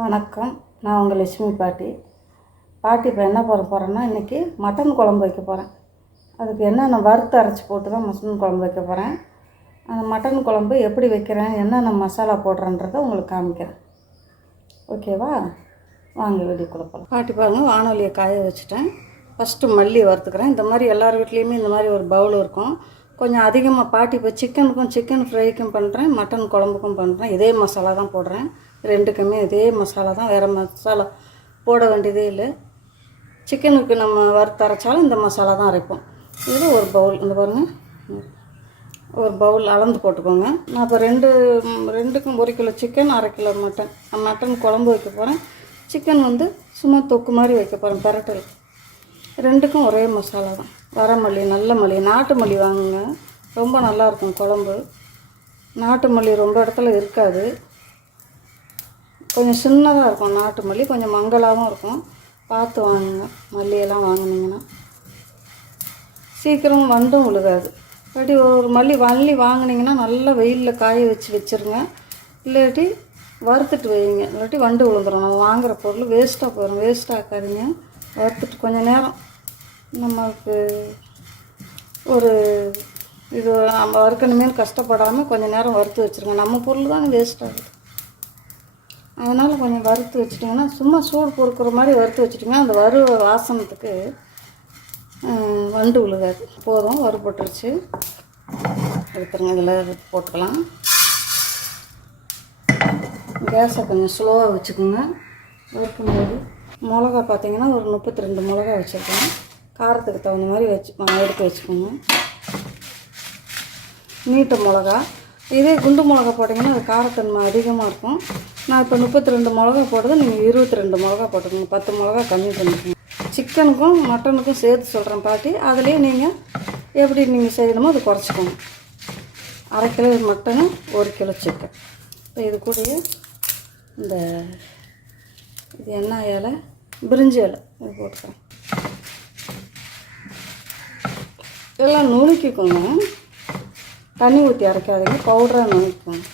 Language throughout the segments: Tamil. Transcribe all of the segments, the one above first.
வணக்கம். நான் உங்கள் லட்சுமி பாட்டி. பாட்டி இப்போ என்ன பண்ண போகிறேன்னா இன்றைக்கி மட்டன் குழம்பு வைக்க போகிறேன் அதுக்கு என்னென்ன வறுத்து அரைச்சி போட்டு தான் மட்டன் குழம்பு வைக்க போகிறேன் அந்த மட்டன் குழம்பு எப்படி வைக்கிறேன் என்னென்ன மசாலா போடுறேன்றதை உங்களுக்கு காமிக்கிறேன். ஓகேவா? வாங்க வீடியோக்குள்ளே போகலாம் பாட்டி பாருங்க வானொலியை காய வச்சுட்டேன். ஃபஸ்ட்டு மல்லி வறுத்துக்கிறேன். இந்த மாதிரி எல்லார் வீட்லேயுமே இந்த மாதிரி ஒரு பவுல் இருக்கும். கொஞ்சம் அதிகமாக பாட்டி இப்போ சிக்கனுக்கும் சிக்கன் ஃப்ரைக்கும் பண்ணுறேன் மட்டன் குழம்புக்கும் பண்ணுறேன் இதே மசாலா தான் போடுறேன். ரெண்டுக்குமே இதே மசாலா தான் வேறு மசாலா போட வேண்டியதே இல்லை. சிக்கனுக்கு நம்ம வறுத்து அரைச்சாலும் இந்த மசாலா தான் அரைப்போம். இதில் ஒரு பவுல் இந்த பாருங்கள் ஒரு பவுல் அளந்து போட்டுக்கோங்க. நான் இப்போ ரெண்டு ரெண்டுக்கும் ஒரு கிலோ சிக்கன் அரை கிலோ மட்டன் மட்டன் குழம்பு வைக்க போகிறேன் சிக்கன் வந்து சும்மா தொக்கு மாதிரி வைக்க போகிறேன் பெரட்டல். ரெண்டுக்கும் ஒரே மசாலா தான். வரமல்லி நல்ல மல்லி நாட்டு மல்லி வாங்குங்க. ரொம்ப நல்லாயிருக்கும் குழம்பு. நாட்டு மல்லி ரொம்ப இடத்துல இருக்காது. கொஞ்சம் சின்னதாக இருக்கும் நாட்டு மல்லி. கொஞ்சம் மங்கலாகவும் இருக்கும். பார்த்து வாங்குங்க. மல்லியெல்லாம் வாங்கினீங்கன்னா. சீக்கிரம் வண்டும் விழுகாது இல்லாட்டி ஒரு மல்லி மல்லி வாங்கினீங்கன்னா நல்லா வெயிலில் காய வச்சு வச்சுருங்க. இல்லாட்டி வறுத்துட்டு வைங்க. இல்லாட்டி வண்டு விழுந்துரும் நம்ம வாங்குகிற பொருள் வேஸ்ட்டாக போயிடும் வேஸ்ட் ஆக்காதீங்க. வறுத்துட்டு கொஞ்சம் நேரம் நமக்கு ஒரு இது நம்ம வறுக்கணுமே கஷ்டப்படாமல் கொஞ்சம் நேரம் வறுத்து வச்சுருங்க. நம்ம பொருள் தாங்க வேஸ்ட் ஆகுது. அதனால் கொஞ்சம் வறுத்து வச்சிட்டிங்கன்னா சும்மா சூடு பொறுக்கிற மாதிரி வறுத்து வச்சிட்டிங்கன்னா அந்த வறு வாசனத்துக்கு வண்டு விழுகாது போதும் வறுபட்டுருச்சு எடுத்துருங்க இதில் போட்டுக்கலாம். கேஸை கொஞ்சம் ஸ்லோவாக வச்சுக்கோங்க. வறுக்கும்போது மிளகா பார்த்திங்கன்னா ஒரு முப்பத்தி ரெண்டு மிளகா வச்சுருக்கேன். காரத்துக்கு தகுந்த மாதிரி வச்சு எடுத்து வச்சுக்கோங்க. நீட்டு மிளகா. இதே குண்டு மிளகா போட்டிங்கன்னா அது காரத்தன்மை அதிகமாக இருக்கும். நான் இப்போ முப்பத்தி ரெண்டு மிளகா போட்டது நீங்கள் இருபத்தி ரெண்டு மிளகா போட்டுக்கோங்க. பத்து மிளகா கம்மி பண்ணிக்கணும் சிக்கனுக்கும் மட்டனுக்கும் சேர்த்து சொல்கிறேன் பாட்டி. அதுலேயே நீங்கள் எப்படி நீங்கள் செய்யணுமோ அது குறைச்சிக்கணும் அரை கிலோ மட்டனு ஒரு கிலோ சிக்கன். இப்போ இது கூடயே இந்த இது என்ன இலை பிரிஞ்சி இலை இது போட்டுக்கலாம் எல்லாம் நுணுக்கிக்கோங்க. தண்ணி ஊற்றி அரைக்காதீங்க. பவுடராக நுணுக்கிக்கோங்க.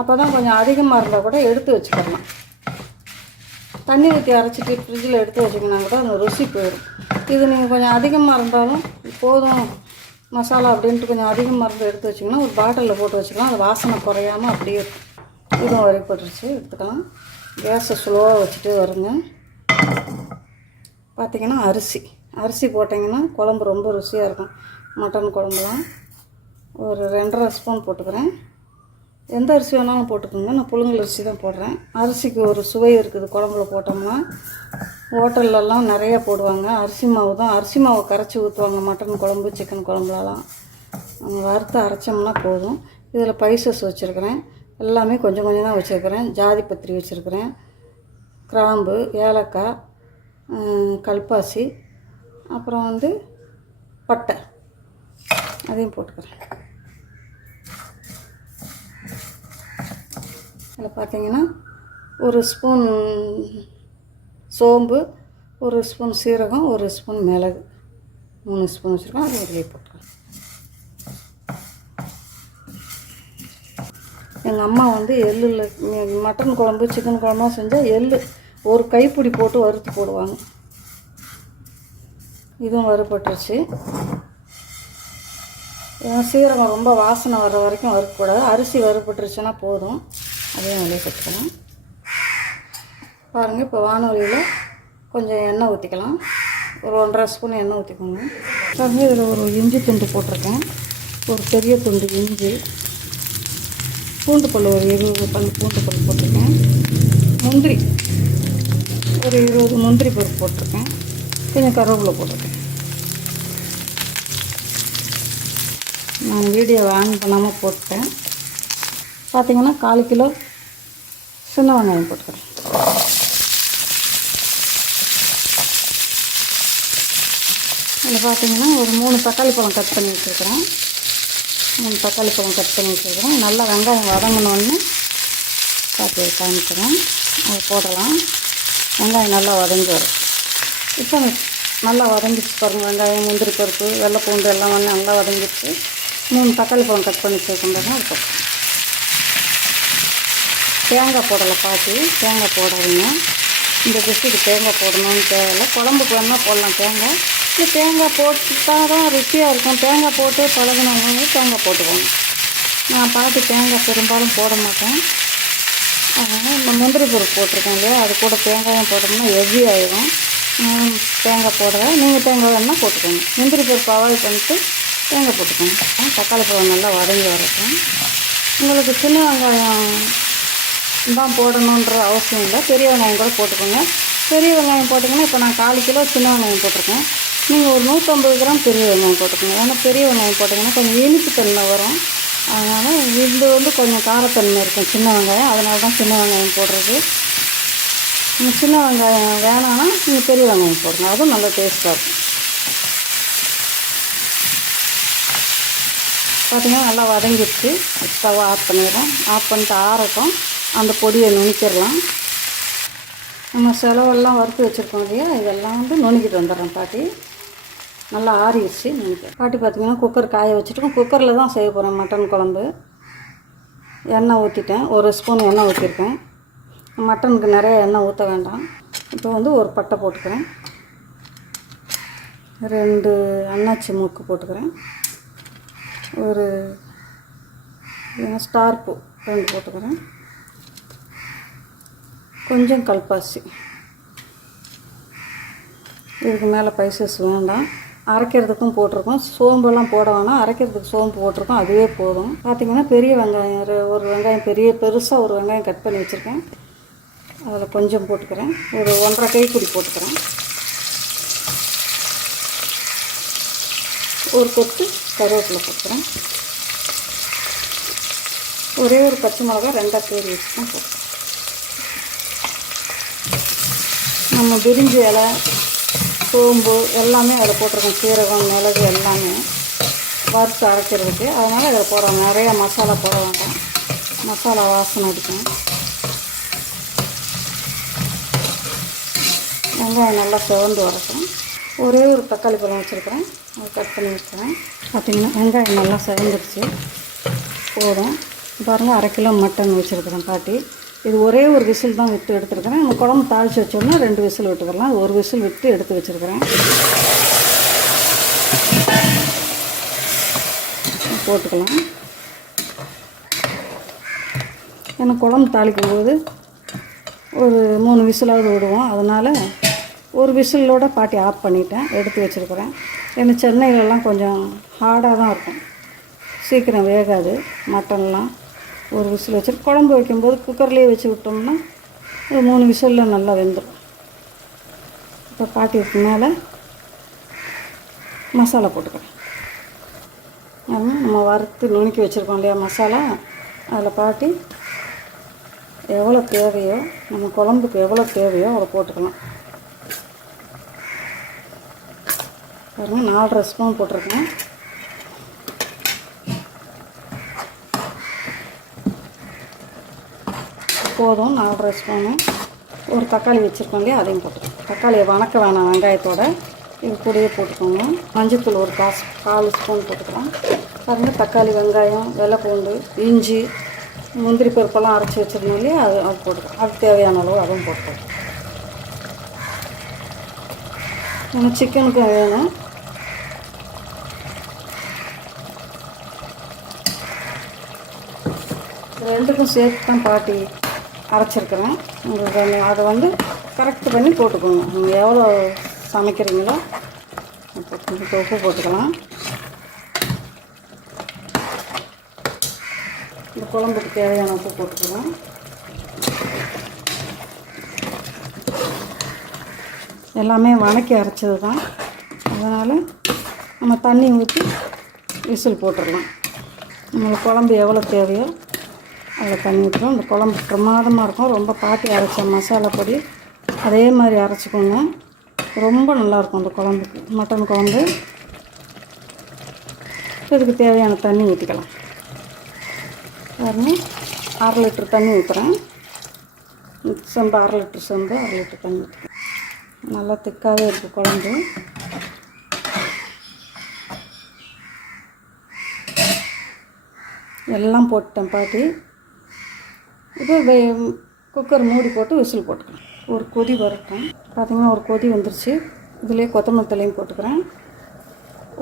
அப்போ தான் கொஞ்சம் அதிகமாக இருந்தால் கூட எடுத்து வச்சுக்கலாம் தண்ணி ஊற்றி அரைச்சிட்டு ஃப்ரிட்ஜில் எடுத்து வச்சிங்கன்னா கூட அந்த ருசி போயிடும். இது நீங்கள் கொஞ்சம் அதிகமாக இருந்தாலும் போதும் மசாலா அப்படின்ட்டு கொஞ்சம் அதிகமாக இருந்து எடுத்து வச்சிங்கன்னா ஒரு பாட்டிலில் போட்டு வச்சுக்கலாம். அது வாசனை குறையாமல் அப்படியே இருக்கும். இதுவும் வரைப்பட்டுருச்சு எடுத்துக்கலாம். கேஸை ஸ்லோவாக வச்சுட்டு வருங்க. பார்த்தீங்கன்னா அரிசி. அரிசி போட்டிங்கன்னா குழம்பு ரொம்ப ருசியாக இருக்கும். மட்டன் குழம்புலாம். ஒரு ரெண்டரை ஸ்பூன் போட்டுக்கிறேன். எந்த அரிசி வேணாலும் போட்டுக்கோங்க. நான் புழுங்கல் அரிசி தான் போடுறேன். அரிசிக்கு ஒரு சுவை இருக்குது. குழம்புல போட்டோம்னா ஹோட்டல்லலாம் நிறையா போடுவாங்க. அரிசி மாவு தான். அரிசி மாவை கரைச்சி ஊற்றுவாங்க மட்டன் குழம்பு சிக்கன் குழம்புலலாம். நம்ம வறுத்து அரைச்சோம்னா போதும். இதில் பைசஸ் வச்சுருக்கிறேன். எல்லாமே கொஞ்சம் கொஞ்சம் தான் வச்சுருக்கிறேன். ஜாதி பத்திரி வச்சுருக்கிறேன். கிராம்பு ஏலக்காய் கல்பாசி அப்புறம் வந்து பட்டை. அதையும் போட்டுக்கிறேன். இதில் பார்த்தீங்கன்னா ஒரு ஸ்பூன் சோம்பு ஒரு ஸ்பூன் சீரகம் ஒரு ஸ்பூன் மிளகு. மூணு ஸ்பூன் வச்சுருக்கோம். அது இதிலே போட்டுக்கலாம். எங்கள் அம்மா வந்து எள்ளில் மட்டன் குழம்பு சிக்கன் குழம்புலாம் செஞ்சால் எள் ஒரு கைப்பிடி போட்டு வறுத்து போடுவாங்க. இதுவும் வறுபட்டுருச்சு. சீரகம் ரொம்ப வாசனை வர்ற வரைக்கும் வறுக்கக்கூடாது. அரிசி வறுபட்டுருச்சுன்னா போதும். அதே வெளியே கற்றுக்கலாம் பாருங்கள் இப்போ வானொலியில் கொஞ்சம் எண்ணெய் ஊற்றிக்கலாம் ஒரு ஒன்றரை ஸ்பூன் எண்ணெய் ஊற்றிக்கோங்க பாருங்கள் இதில் ஒரு இஞ்சி துண்டு போட்டிருக்கேன். ஒரு பெரிய துண்டு இஞ்சி. பூண்டு பல் ஒரு இருபது பல் பூண்டு பல் போட்டிருக்கேன். முந்திரி ஒரு இருபது முந்திரி பருப்பு போட்டிருக்கேன். கொஞ்சம் கருவேப்பிலை போட்டிருக்கேன். நான் வீடியோவை ஆன் பண்ணாமல் போட்டேன் பார்த்தீங்கன்னா கால் கிலோ சின்ன வெங்காயம் போட்டுக்கிறேன் இதில் பார்த்தீங்கன்னா ஒரு மூணு தக்காளி பழம் கட் பண்ணி வச்சுருக்கிறேன். மூணு தக்காளி பழம் கட் பண்ணி வச்சுருக்கிறேன். நல்லா வெங்காயம் வதங்கினோடனே காப்பி காமிக்கிறேன். அதை போடலாம். வெங்காயம் நல்லா வதங்கி வரும். இப்போ நல்லா வதங்கிச்சு பாருங்கள் வெங்காயம் முந்திரி பருப்பு வெள்ளை பூண்டு எல்லாம் வந்து நல்லா வதங்கிடுச்சு. மூணு தக்காளி பழம் கட் பண்ணி வச்சுருக்கோம் பாருங்க. அது போட்டுக்கலாம் தேங்காய் போடலை பாட்டி தேங்காய் போடாதீங்க. இந்த டிஷ்ஷுக்கு தேங்காய் போடணும்னு தேவையில்லை. குழம்புக்கு வேணால் போடலாம் தேங்காய். இல்லை தேங்காய் போட்டால் தான் ருசியாக இருக்கும். தேங்காய் போட்டு பழகினவங்க தேங்காய் போட்டுக்கோங்க. நான் பார்த்து தேங்காய் பெரும்பாலும் போட மாட்டேன். அதனால் இந்த முந்திரி பருப்பு போட்டிருக்கேன் இல்லையா? அது கூட தேங்காயும் போட்டோம்னா ஹெவி ஆயிடும் தேங்காய் போடுறேன் நீங்கள் தேங்காய் வேணால் போட்டுக்கோங்க. முந்திரி பருப்பு அவாய்ட் பண்ணிட்டு தேங்காய் போட்டுக்கோங்க. தக்காளி பழம் நல்லா வதங்கி வரட்டும். உங்களுக்கு சின்ன வெங்காயம் தான் போடணுன்ற அவசியம் இல்லை. பெரிய வெங்காயம் கூட போட்டுக்கோங்க. பெரிய வெங்காயம் போட்டிங்கன்னா இப்போ நான் கால் கிலோ சின்ன வெங்காயம் போட்டிருக்கேன். நீங்கள் ஒரு நூற்றம்பது கிராம் பெரிய வெங்காயம் போட்டுக்கோங்க. ஏன்னா பெரிய வெங்காயம் போட்டிங்கன்னா கொஞ்சம் இனிப்பு தன்மை வரும். அதனால் இது வந்து கொஞ்சம் காரத்தன்மை இருக்கும் சின்ன வெங்காயம். அதனால தான் சின்ன வெங்காயம் போடுறது. நீங்கள் சின்ன வெங்காயம் வேணாம்னா நீங்கள் பெரிய வெங்காயம் போடுங்க. அதுவும் நல்ல டேஸ்ட்டாக இருக்கும். பார்த்தீங்கன்னா நல்லா வதங்கிடுச்சு. ஸ்டவ் ஆஃப் பண்ணிடுறோம் ஆஃப் பண்ணிட்டு ஆறட்டும். அந்த பொடியை நுணிக்கிடலாம் நம்ம செலவெல்லாம் வறுத்து வச்சுருக்கோம் இல்லையா? இதெல்லாம் வந்து நுணுக்கிட்டு வந்துடுறோம் பாட்டி. நல்லா ஆறிடுச்சு நுணுக்கி பாட்டி பார்த்திங்கன்னா குக்கர் காய வச்சுருக்கோம் குக்கரில் தான் செய்ய போகிறேன் மட்டன் குழம்பு. எண்ணெய் ஊற்றிட்டேன் ஒரு ஸ்பூன் எண்ணெய் ஊற்றிருக்கேன் மட்டனுக்கு நிறைய எண்ணெய் ஊற்ற வேண்டாம். இப்போ வந்து ஒரு பட்டை போட்டுக்கிறேன். ரெண்டு அன்னாச்சி மூக்கு போட்டுக்கிறேன். ஒரு என்ன ஸ்டார் பூ ரெண்டு போட்டுக்கிறேன். கொஞ்சம் கல்பாசி. இதுக்கு மேலே பைசஸ் வேண்டாம். அரைக்கிறதுக்கும் போட்டிருக்கோம். சோம்பெல்லாம் போட வேணாம். அரைக்கிறதுக்கு சோம்பு போட்டிருக்கோம். அதுவே போதும். பார்த்திங்கன்னா பெரிய வெங்காயம் ஒரு வெங்காயம் பெரிய பெருசாக ஒரு வெங்காயம் கட் பண்ணி வச்சுருக்கேன். அதில் கொஞ்சம் போட்டுக்கிறேன். ஒரு ஒன்றரை கைப்பிடி போட்டுக்கிறேன். ஒரு கொத்து கருவேப்பிலை போட்டுக்கிறேன். ஒரே ஒரு பச்சை மிளகா ரெண்டாக கீறி வச்சு தான் போட்டுக்கிறேன். நம்ம பிரிஞ்சி இலை சோம்பு எல்லாமே அதில் போட்டிருக்கோம். சீரகம் மிளகு எல்லாமே வறுத்து அரைக்கிறதுக்கு. அதனால் இதில் போடுறோம் நிறையா மசாலா போட வேண்டாம் மசாலா வாசனை அடிக்கும். வெங்காயம் நல்லா சிவந்து வரட்டும். ஒரே ஒரு தக்காளி பழம் வச்சுருக்கிறேன். அதை கட் பண்ணி வச்சுக்கிறேன். பார்த்திங்கன்னா வெங்காயம் நல்லா சிவந்துருச்சு. போதும். பாருங்கள் அரை கிலோ மட்டன் வச்சுருக்கிறேன் பாட்டி. இது ஒரே ஒரு விசில் தான் விட்டு எடுத்துருக்கிறேன். நம்ம குழம்பு தாளித்து வச்சோம்னா ரெண்டு விசில் விட்டுக்கலாம் ஒரு விசில் விட்டு எடுத்து வச்சுருக்கிறேன். போட்டுக்கலாம். ஏன்னா குழம்பு தாளிக்கும் போது ஒரு மூணு விசிலாவது விடுவோம். அதனால் ஒரு விசிலோட பாட்டி ஆஃப் பண்ணிட்டேன். எடுத்து வச்சுருக்கிறேன். ஏன்னா சென்னையிலலாம் கொஞ்சம் ஹார்டாக தான் இருக்கும். சீக்கிரம் வேகாது. மட்டன்லாம் ஒரு விசில் வச்சுட்டு குழம்பு வைக்கும்போது குக்கர்லேயே வச்சு விட்டோம்னா ஒரு மூணு விசிலில் நல்லா வெந்துடும் இப்போ பாட்டிக்கு மேலே மசாலா போட்டுக்கிறேன். நம்ம வறுத்து நுணுக்கி வச்சுருக்கோம் இல்லையா மசாலா? அதில் பாட்டி எவ்வளோ தேவையோ நம்ம குழம்புக்கு எவ்வளோ தேவையோ அவ்வளோ போட்டுக்கலாம். பாருங்கள் நாலரை ஸ்பூன் போட்டிருக்கேன். போதும் நாலரை ஸ்பூனு ஒரு தக்காளி வச்சுருக்கோம் இல்லையா அதையும் போட்டுக்கோங்க தக்காளியை வணக்க வேணாம் வெங்காயத்தோட. இது கூடயே போட்டுக்கோங்க. மஞ்சத்தூள் ஒரு காசு கால் ஸ்பூன் போட்டுக்கலாம். பாருங்கள் தக்காளி வெங்காயம் வெள்ளை பூண்டு இஞ்சி முந்திரி பருப்பெல்லாம் அரைச்சி வச்சுருந்தோம் இல்லையா அது அது போட்டுக்கலாம். அது தேவையான அளவு அதுவும் போட்டுக்கலாம். நம்ம சிக்கனுக்கும் வேணும். ரெண்டுக்கும் சேர்த்து தான் பாட்டி அரைச்சிருக்கிறேன். உங்களுக்கு அதை வந்து கரெக்ட் பண்ணி போட்டுக்கோங்க. நீங்கள் எவ்வளோ சமைக்கிறீங்களோ இப்போ உப்பு போட்டுக்கலாம். இந்த குழம்புக்கு தேவையான உப்பு போட்டுக்கலாம். எல்லாமே வணக்கி அரைச்சது தான் அதனால் நம்ம தண்ணி ஊற்றி விசில் போட்டுடலாம். நம்மளுக்கு குழம்பு எவ்வளோ தேவையோ அதில் தண்ணி ஊற்றுறோம் இந்த குழம்பு பிரமாதமாக இருக்கும். ரொம்ப பாட்டி அரைச்ச மசாலா பொடி அதே மாதிரி அரைச்சிக்கோங்க. ரொம்ப நல்லாயிருக்கும் அந்த குழம்புக்கு மட்டன் குழம்பு. இதுக்கு தேவையான தண்ணி ஊற்றிக்கலாம். பாருங்க. அரை லிட்டர் தண்ணி ஊற்றுறேன். செம்பு அரை லிட்டர் செம்பு அரை லிட்டர் தண்ணி ஊற்றுறேன் நல்லா திக்காகவே இருக்குது குழம்பு. எல்லாம் போட்டேன் பாட்டி. இப்போ குக்கர் மூடி போட்டு விசில் போட்டுக்கலாம் ஒரு கொதி வரட்டும். பார்த்தீங்கன்னா ஒரு கொதி வந்துருச்சு. இதுலேயே கொத்தமல்லி தலையும் போட்டுக்கிறேன்.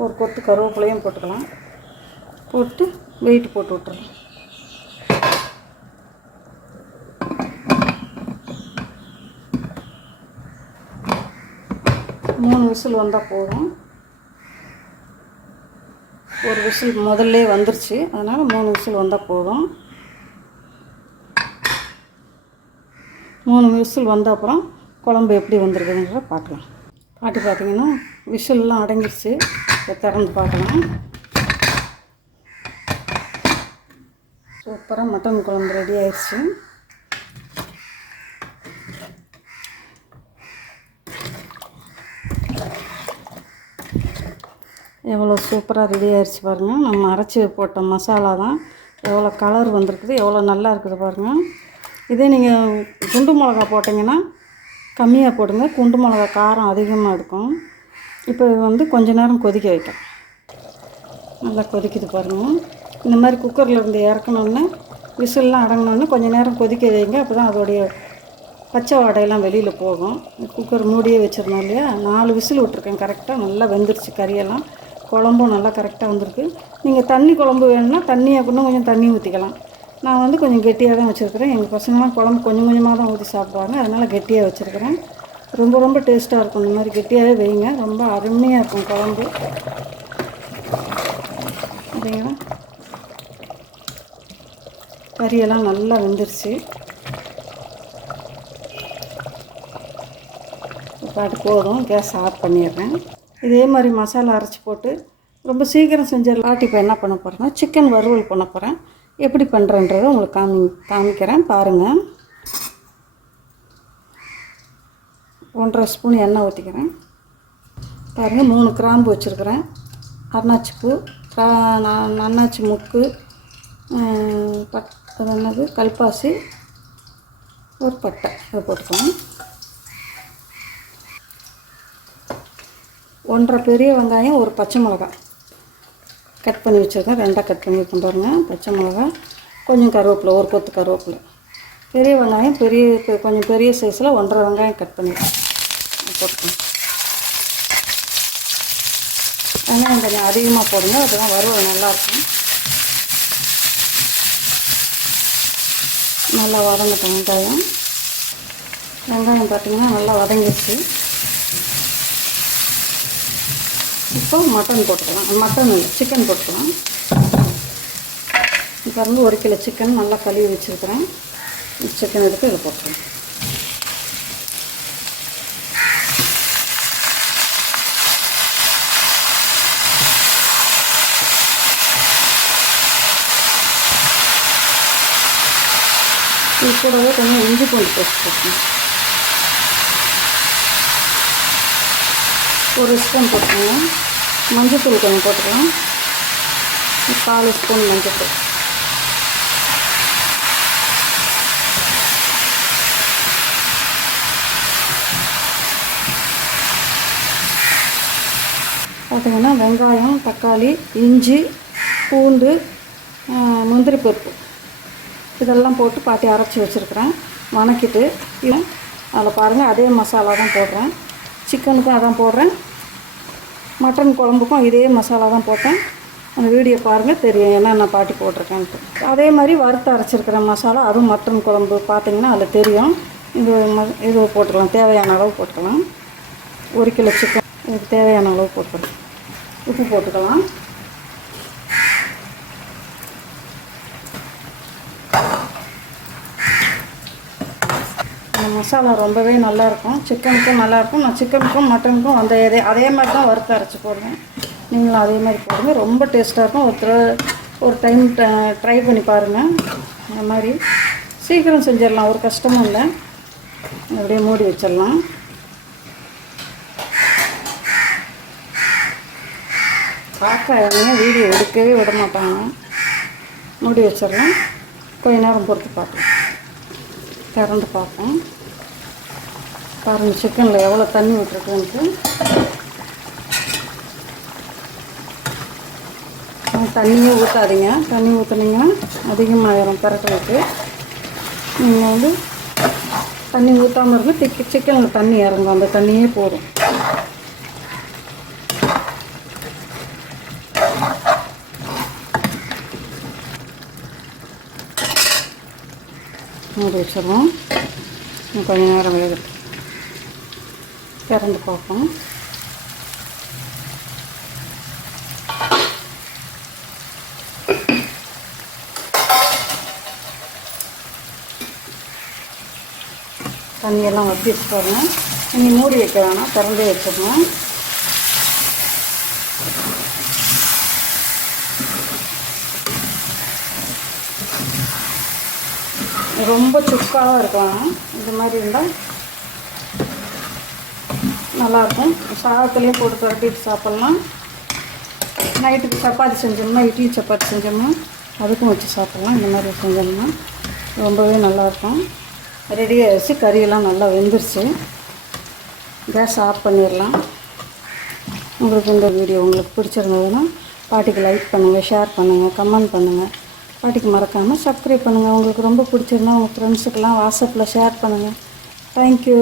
ஒரு கொத்து கருவேப்பிலையும் போட்டுக்கலாம். போட்டு வெயிட் போட்டு விட்டுறலாம். மூணு விசில் வந்தால் போதும். ஒரு விசில் முதல்ல வந்துருச்சு. அதனால் மூணு விசில் வந்தால் போதும். மூணு விசில் வந்த அப்புறம் குழம்பு எப்படி வந்திருக்குதுன்றத பார்க்கலாம். பாட்டு பார்த்தீங்கன்னா விசில்லாம் அடங்கிருச்சு. திறந்து பார்க்கலாம். சூப்பராக மட்டன் குழம்பு ரெடி ஆயிடுச்சு எவ்வளோ சூப்பராக ரெடி ஆயிடுச்சு பாருங்கள் நம்ம அரைச்சி போட்ட மசாலா தான். எவ்வளோ கலர் வந்திருக்குது எவ்வளோ நல்லா இருக்குது பாருங்கள் இதே நீங்கள் குண்டு மிளகா போட்டிங்கன்னா கம்மியாக போடுங்க. குண்டு மிளகா காரம் அதிகமாக இருக்கும். இப்போ இது வந்து கொஞ்ச நேரம் கொதிக்க வைக்கலாம் நல்லா கொதிக்குது பாருங்கள் இந்த மாதிரி குக்கரில் இருந்து இறக்கணுன்னு விசில்லாம் அடங்கினோன்னு கொஞ்சம் நேரம் கொதிக்க வைங்க. அப்போ தான் அதோடைய பச்சை வாடையெல்லாம் வெளியில் போகும். குக்கர் மூடியே வச்சுருந்தோம் இல்லையா? நாலு விசில் விட்ருக்கேன் கரெக்டாக நல்லா வெந்துருச்சு கறியெல்லாம். குழம்பும் நல்லா கரெக்டாக வந்திருக்கு. நீங்கள் தண்ணி குழம்பு வேணும்னா தண்ணியை இன்னும் கொஞ்சம் தண்ணி ஊற்றிக்கலாம் நான் வந்து கொஞ்சம் கெட்டியாக தான் வச்சுருக்கிறேன். எங்கள் பசங்களாம் குழம்பு கொஞ்சம் கொஞ்சமாக தான் ஊற்றி சாப்பிடுவாங்க. அதனால் கெட்டியாக வச்சுருக்கிறேன். ரொம்ப ரொம்ப டேஸ்ட்டாக இருக்கும். இந்த மாதிரி கெட்டியாகவே வைங்க. ரொம்ப அருமையாக இருக்கும் குழம்பு. பார்த்தீங்கன்னா கறியெல்லாம் நல்லா வெந்துருச்சு. பாட்டு போதும். கேஸ் ஆஃப் பண்ணிடுறேன். இதே மாதிரி மசாலா அரைச்சி போட்டு ரொம்ப சீக்கிரம் செஞ்சிடலாம் இப்போ என்ன பண்ண போகிறேன்னா சிக்கன் வறுவல் பண்ண போகிறேன் எப்படி பண்ணுறேன்றதை உங்களுக்கு காமி காமிக்கிறேன் பாருங்கள் ஒன்றரை ஸ்பூன் எண்ணெய் ஊற்றிக்கிறேன் பாருங்கள் மூணு கிராம்பு வச்சுருக்கிறேன். அன்னாச்சி பூ அன்னாச்சி முக்கு பட் அது என்னது? கல்பாசி ஒரு பட்டை அதை போட்டுக்கலாம். ஒன்றரை பெரிய வெங்காயம் ஒரு பச்சை மிளகாய். கட் பண்ணி வச்சுருக்கேன். ரெண்டாக கட் பண்ணி கொண்டு பாருங்கள் பச்சை மிளகா கொஞ்சம் கருவேப்பிலை ஒரு கொத்து கருவேப்பிலை. பெரிய வெங்காயம் பெரிய கொஞ்சம் பெரிய சைஸில் ஒன்றரை வெங்காயம் கட் பண்ணி போட்டுக்கணும் வெங்காயம் கொஞ்சம் அதிகமாக போடுங்க. அதுதான் வறுவல் நல்லாயிருக்கும் நல்லா வதங்கட்டும் வெங்காயம். வெங்காயம் பார்த்திங்கன்னா நல்லா வதங்கிடுச்சு. இப்போ மட்டன் போட்டுக்கலாம். மட்டன் இல்லை சிக்கன் போட்டுக்கலாம். இப்போ வந்து ஒரு கிலோ சிக்கன் நல்லா கழுவி வச்சுருக்கிறேன். சிக்கன் எடுத்து இதில் போட்டுக்கலாம். இது கூடவே கொஞ்சம் இஞ்சி பூண்டு பேஸ்ட் போட்டுக்கணும் ஒரு ஸ்பூன் போட்டுக்கோங்க. மஞ்சத்தூள் கொஞ்சம் போட்டுக்கலாம். கால் ஸ்பூன் மஞ்சத்தூள். பார்த்தீங்கன்னா வெங்காயம் தக்காளி இஞ்சி பூண்டு முந்திரி பருப்பு. இதெல்லாம் போட்டு பாட்டி அரைச்சி வச்சுருக்கிறேன். வணக்கிட்டு அதில் பாருங்கள் அதே மசாலா தான் போடுறேன். சிக்கனுக்கும் அதான் போடுறேன். மட்டன் குழம்புக்கும் இதே மசாலா தான் போட்டேன். அந்த வீடியோ பாருங்கள் தெரியும் என்னென்ன பாட்டி போட்டிருக்கேன்ட்டு. அதே மாதிரி வறுத்து அரைச்சிருக்கிற மசாலா அதுவும் மட்டன் குழம்பு பார்த்திங்கன்னா அதில் தெரியும். இது ம இது போட்டுக்கலாம் தேவையான அளவு போட்டுக்கலாம். ஒரு கிலோ சிக்கன் இதுக்கு தேவையான அளவு போட்டுக்கலாம். உப்பு போட்டுக்கலாம். மசாலா ரொம்பவே நல்லாயிருக்கும். சிக்கனுக்கும் நல்லாயிருக்கும். நான் சிக்கனுக்கும் மட்டனுக்கும் அந்த இதே அதே மாதிரி தான் வறுத்து அரைச்சி போடுவேன். நீங்களும் அதே மாதிரி போடுங்க. ரொம்ப டேஸ்ட்டாக இருக்கும். ஒருத்தர் ஒரு டைம் ட்ரை பண்ணி பாருங்கள் இந்த மாதிரி சீக்கிரம் செஞ்சிடலாம். ஒரு கஷ்டமும் இல்லை. அப்படியே மூடி வச்சிடலாம். பார்க்குறவங்க வீடியோ எடுக்கவே விட மாட்டாங்க. மூடி வச்சிடலாம். கொஞ்ச நேரம் பொறுத்து பார்க்கலாம். திறந்து பார்ப்போம். பாருங்கள் சிக்கனில் எவ்வளோ தண்ணி விட்டுருக்குன்ட்டு தண்ணியே ஊற்றாதீங்க தண்ணி ஊற்றுனீங்கன்னா அதிகமாகிடும் பிறக்கிறதுக்கு நீங்கள் வந்து தண்ணி ஊற்றாமல் இருந்து டிக்கி சிக்கனில் தண்ணி இறங்கும். அந்த தண்ணியே போதும். மூடி வச்சிடுவோம் இன்னும் கொஞ்சம் நேரம் வேகட்டும். திறந்து பார்ப்போம். தண்ணியெல்லாம் வற்றிட்டு வச்சு பாருங்க. இனி மூடி வைக்க வேணாம் திறந்தே வச்சிடணும் ரொம்ப சுக்காக இருக்கும் இந்த மாதிரி இருந்தால் நல்லாயிருக்கும். சாதத்துலேயும் போட்டு திரட்டிட்டு சாப்பிட்லாம். நைட்டுக்கு சப்பாத்தி செஞ்சோம்னா இட்லி சப்பாத்தி செஞ்சோம்னா அதுக்கும் வச்சு சாப்பிட்லாம். இந்த மாதிரி செஞ்சோம்னா ரொம்பவே நல்லாயிருக்கும். ரெடி ஆகிடுச்சு கறியெல்லாம் நல்லா வெந்துருச்சு. கேஸ் ஆஃப் பண்ணிடலாம். உங்களுக்கு இந்த வீடியோ உங்களுக்கு பிடிச்சிருந்ததுன்னா பாட்டிக்கு லைக் பண்ணுங்கள் ஷேர் பண்ணுங்கள் கமெண்ட் பண்ணுங்கள். பாட்டிக்கு மறக்காமல் சப்ஸ்கிரைப் பண்ணுங்கள். உங்களுக்கு ரொம்ப பிடிச்சிருந்தா உங்கள் ஃப்ரெண்ட்ஸுக்கெல்லாம் வாட்ஸ்அப்பில் ஷேர் பண்ணுங்கள். தேங்க்யூ.